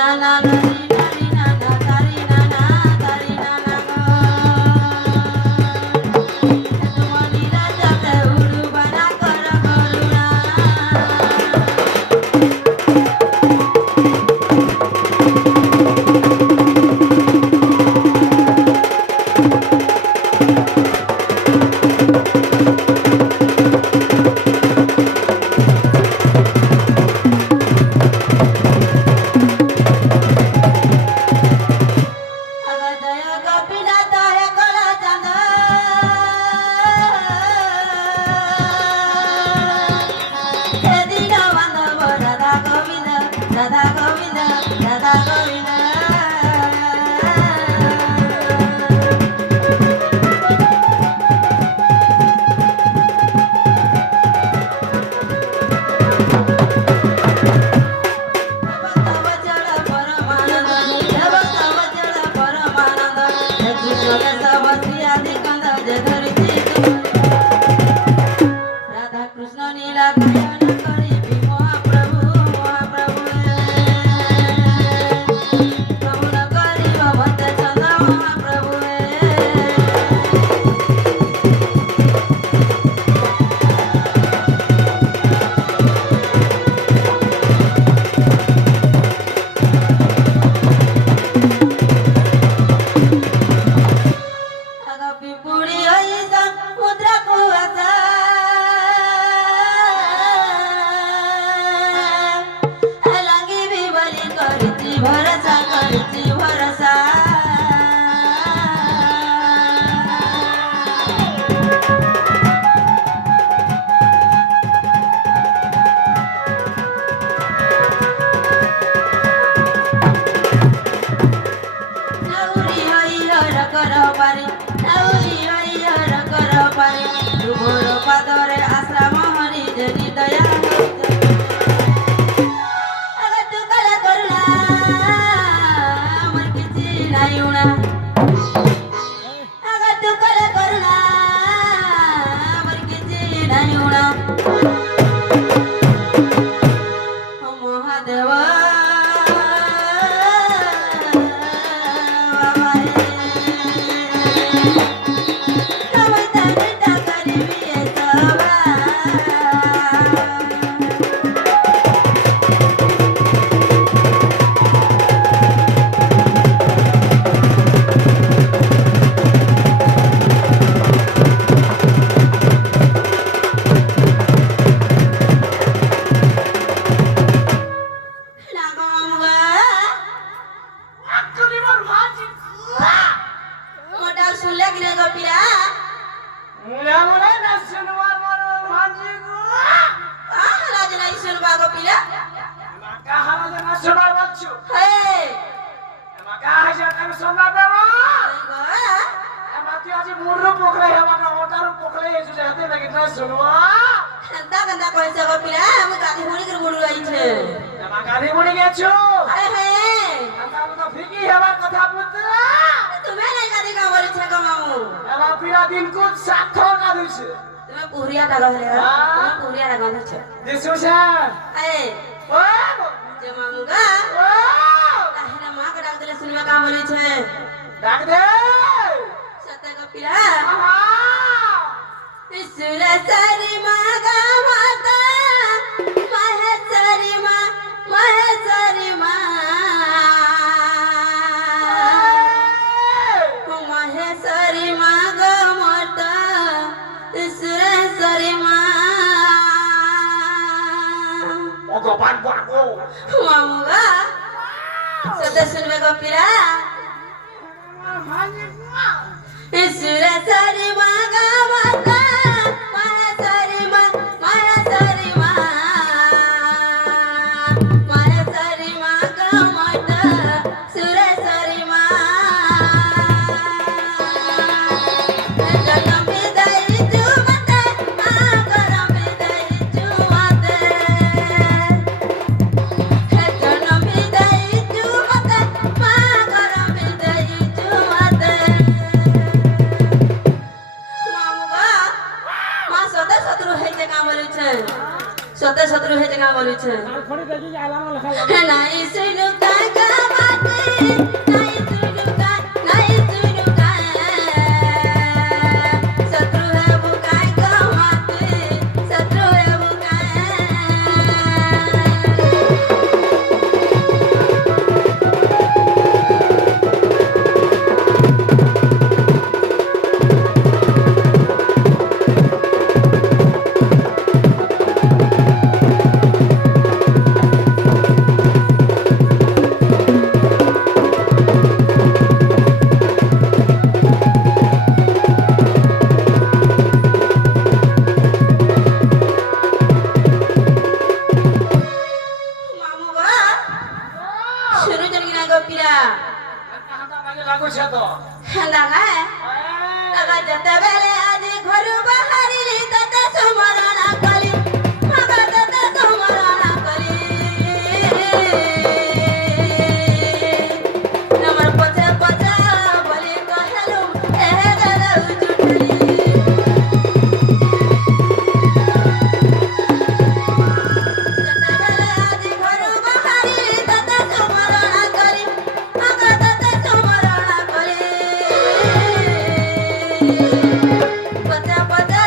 na na उणा अगर तू कल करुणा मर के जी नहीं उणा महादेवा पता पता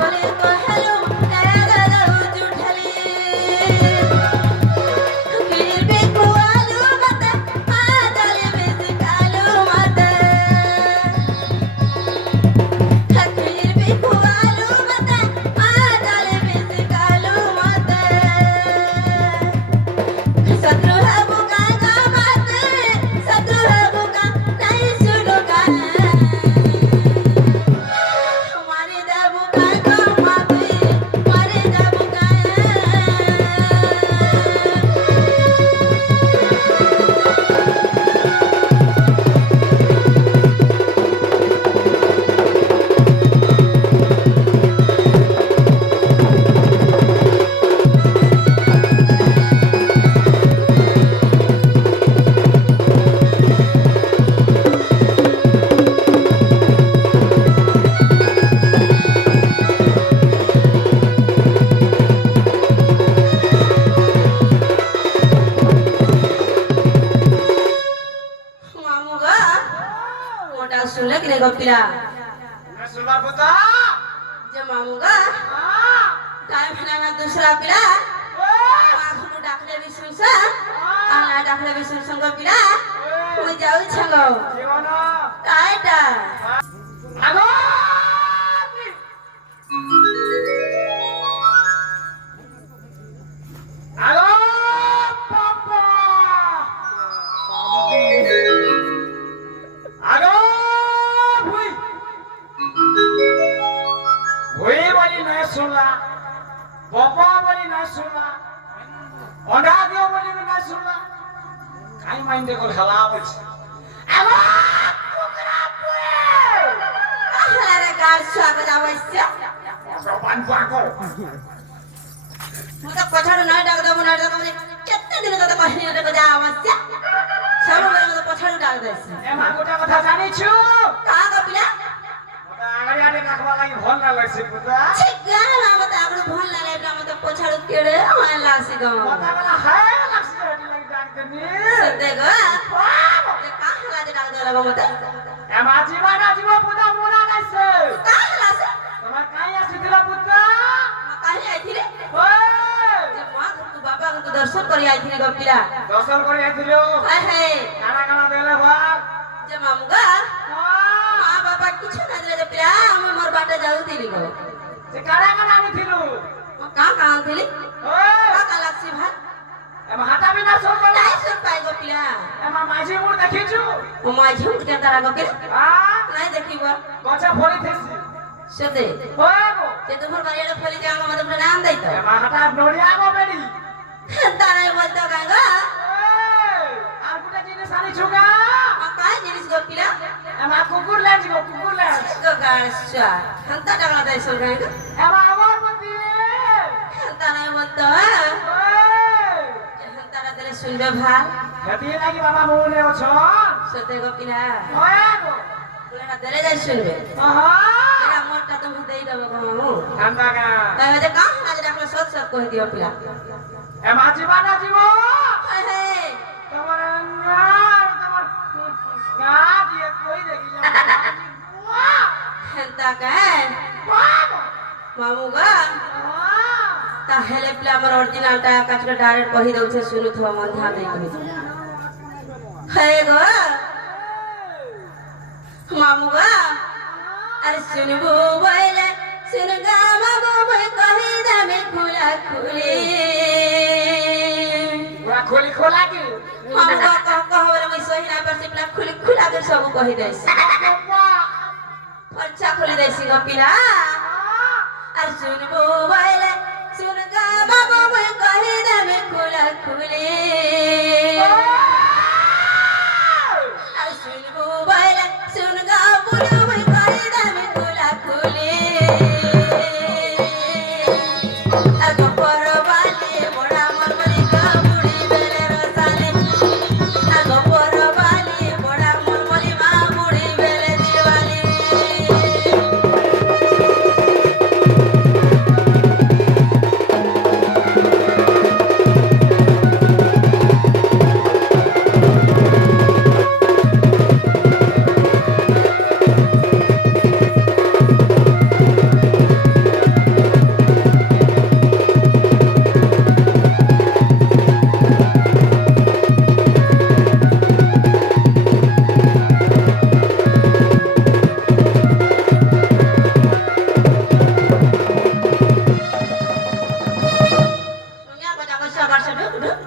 बोले तो हेलो মামু গো ওটা শুনলে কি রে গপিলা मैं सुना बता যে মামু গো টাইম না दूसरा পিলা মাখনু ডাকলে বি শুনছা আনা ডাকলে বি শুনছ গপিলা তুই যাও ছাঙ্গ जीवना টাইটা আগো আগো পাপা আগো ভুই ভুই বলি না শুনলা পাপা বলি না শুনলা অন্ডা দিও বলি না শুনলা কাই মাইন্ডে করে খেলা বলছে আগো কুকরা পুয়ে আরে গার স্বাগত আবশ্যক সবান পাগো ମୁଁ ତ ପଛାଡୁ ନାଇଁ ଡାକ ଦବୁ ନାଇଁ ଡାକ କେତେ ଦିନ ତତେ କହିନି ଗୋଟେ କଥା ଆବଶ୍ୟ ସବୁବେଳେ ମତେ ପଛାଡୁ ଡାକ ଦେସି এ মা গোটা কথা জানিছু କାହା କପିଲା মতে আগাড়ি আগে ডাকবা লাগি ভাল না লাগছে পুতা ଠିକ ନା ମତେ ଆଗରୁ ଭଲ ଲାଗେ ପୁରା ମତେ ପଛାଡୁ କେଡେ ମାୟ ଲାସି ଗ কথা বলা হায় লাগছে এটি লাগি ডাক দেনি সতে ଗ କାହା ଲାଗେ ଡାକ ଦେଲା ମତେ এ মা জীবনা জীব পুতা মোনা গাইছে କାହା ଲାসে তোমার কাই আসিছিল পুতা କାହିଁ ଆଇଥିଲେ ওই ଯେ ମା ତୁ ବାବା କୁ ଦର୍ଶନ କରି ଆଇଥିଲେ କପିଲା দর্শন করে আইছিল হায় হায় কানা কানা দেলে ভাগ ଯେ ମାମୁ ଗ মা বাবা কিছু না দিলে যে ପିଲା ଆମେ ମୋର ବାଟେ ଯାଉଥିଲି ଗ সে কানা কানা আনিছিল କାଁ କାଁ ଆଣିଥିଲି ওই কাকা লাগছি ভাত এ মা হাতা বিনা সব বলা নাই শুন পাই গো পিলা এ মা মাঝি মুড় দেখিছু ও মাঝি উঠ কেন তারা গকে আ নাই দেখিব গছে ফলি থেছি সতে ওই গো যে তোমার বাড়িতে ফলি যে আমার মধ্যে নাম দেই তো এ মা হাতা নড়িয়া গো বেড়ি তারাই বলতো গাঙ্গ ওই আর গুটা জিনিস আনিছু গা কাই জিনিস গো পিলা এমা কুকুর লেজ গো কুকুর লেজ গো গাছা হন্তা টাকা দেই সব গাঙ্গ এমা আমার মতি তারাই বলতো ওই তারা দিলে শুনবে ভাল হেতি লাগি বাবা মনে অছ সতে গো পিলা ওই গো বলেটা দিলে যাই শুনবে আহা এটা মোরটা তুমি দেই দেব গো ঠান্ডা গা তাই হতে কাম কাজ রাখলে সব সব কই দিও পিলা এমা জীবানা জীব হায় হায় তোমার তোমার গা দিয়ে কই দেখি হেন্তা কায় মামু গো তাহলে পিলা আমার অরিজিনালটা কাছকে ডাইরেক্ট কহি দউছে শুনুথবা মন ধ্যান দেই কহি হে গো মামু গো আরে শুনবো বলে শুন গা মামু বই কহি দামে খুলা খুলি ওরা খোলি খোলা কি মামু গো কহ বলে মই সহি না পারছি পিলা খুলি খুলা কে সব কহি দেইছি ফরচা খুলি দেইছি গো পিলা আর শুনবো বলে শুন গা মামু বই কহি দামে খুলা খুলি আর শুনবো বলে শুন গা বুলু বই কহি দামে খুলা খুলি আর গোপর বালি বড়া মরমরি গা বুড়ি বেলে রসালে আর গোপর বালি বড়া মরমরি মা বুড়ি বেলে দিওয়ালি শুনিয়া বাজা কইছা বারসা ঢুক ঢুক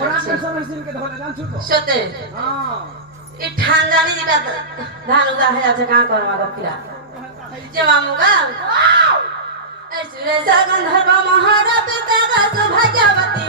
ওরা কেসা মেশিন কে ধরে জানছু তো সতে হ্যাঁ এই ঠান্ডানি যেটা ধান উগা হয়ে আছে কাঁ করবা গপিলা যে মামু গা এই সুরে সাগন ধর্ম মহারা পিতা গা সুভাগ্যবতী